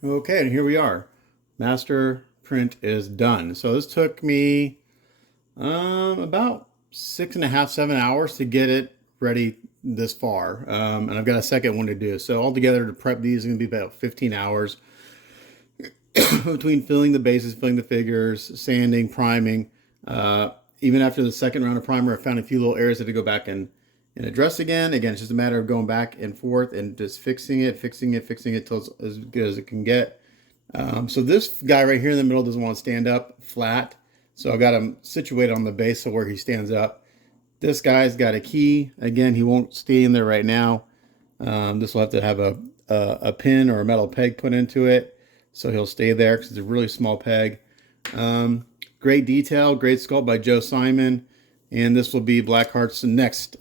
Okay, and here we are. Master print is done. So this took me about 6.5, 7 hours to get it ready this far, and I've got a second one to do. So altogether, to prep these is going to be about 15 hours between filling the bases, filling the figures, sanding, priming. Even after the second round of primer, I found a few little areas that to go back and address again. Again, it's just a matter of going back and forth and just fixing it till it's as good as it can get. So this guy right here in the middle doesn't want to stand up flat. So I got him situated on the base so where he stands up. This guy's got a key. Again, he won't stay in there right now. This will have to have a pin or a metal peg put into it, so he'll stay there because it's a really small peg. Great detail, great sculpt by Joe Simon, and this will be Blackheart's next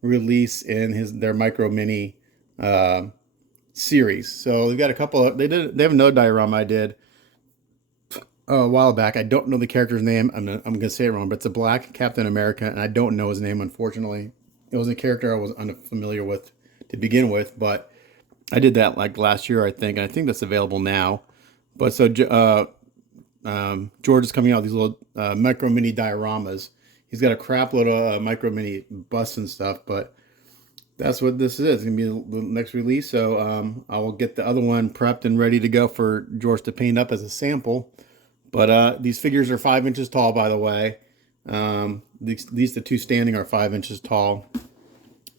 release in their micro mini series. So they've got a couple of, they have another diorama I did a while back. I don't know the character's name. I'm gonna say it wrong, but it's a black Captain America, and I don't know his name, unfortunately. It was a character I was unfamiliar with to begin with, but I did that like last year, I think, and I think that's available now. But so George is coming out with these little micro mini dioramas. He's got a crap load of micro mini busts and stuff, but that's what this is. It's gonna be the next release. So I will get the other one prepped and ready to go for George to paint up as a sample. But these figures are 5 inches tall, by the way. These the two standing are 5 inches tall,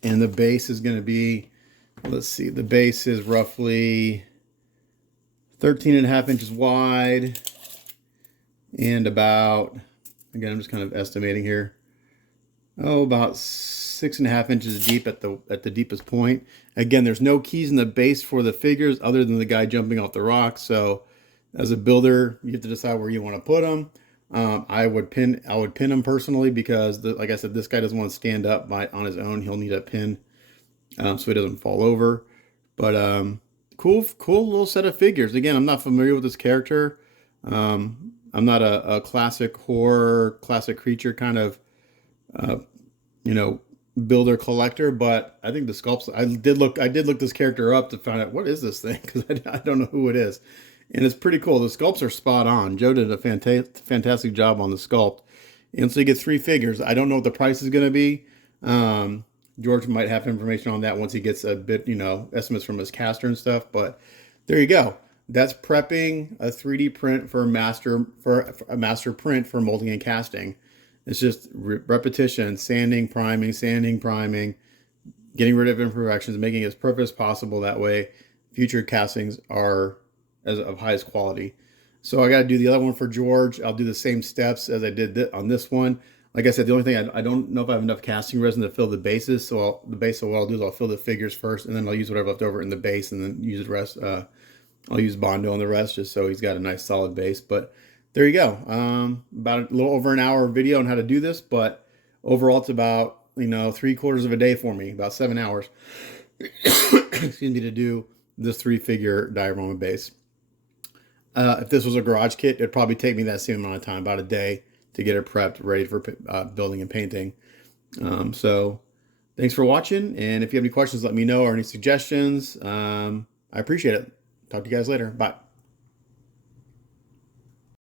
and the base is going to be, let's see, the base is roughly 13.5 inches wide and about, again, I'm just kind of estimating here, about 6.5 inches deep at the deepest point. Again, there's no keys in the base for the figures other than the guy jumping off the rock. So as a builder, you have to decide where you want to put them. I would pin him personally because, like I said, this guy doesn't want to stand up on his own. He'll need a pin so he doesn't fall over. But cool little set of figures. Again, I'm not familiar with this character. I'm not a classic horror, classic creature kind of, builder collector. But I think the sculpts. I did look this character up to find out what is this thing, because I don't know who it is. And it's pretty cool. The sculpts are spot on. Joe did a fantastic job on the sculpt. And so you get 3 figures. I don't know what the price is going to be. George might have information on that once he gets a bit, estimates from his caster and stuff. But there you go. That's prepping a 3D print for a master print for molding and casting. It's just repetition, sanding, priming, getting rid of imperfections, making it as perfect as possible. That way, future castings are of highest quality. So I got to do the other one for George. I'll do the same steps as I did on this one. Like I said, the only thing I don't know if I have enough casting resin to fill the bases. So what I'll do is I'll fill the figures first, and then I'll use whatever left over in the base, and then use the rest. I'll use Bondo on the rest, just so he's got a nice solid base. But there you go. About a little over an hour video on how to do this, but overall it's about 3/4 of a day for me, about 7 hours. Excuse me, to do this 3-figure diorama base. If this was a garage kit, it'd probably take me that same amount of time, about a day, to get it prepped, ready for building and painting. So thanks for watching. And if you have any questions, let me know, or any suggestions. I appreciate it. Talk to you guys later. Bye.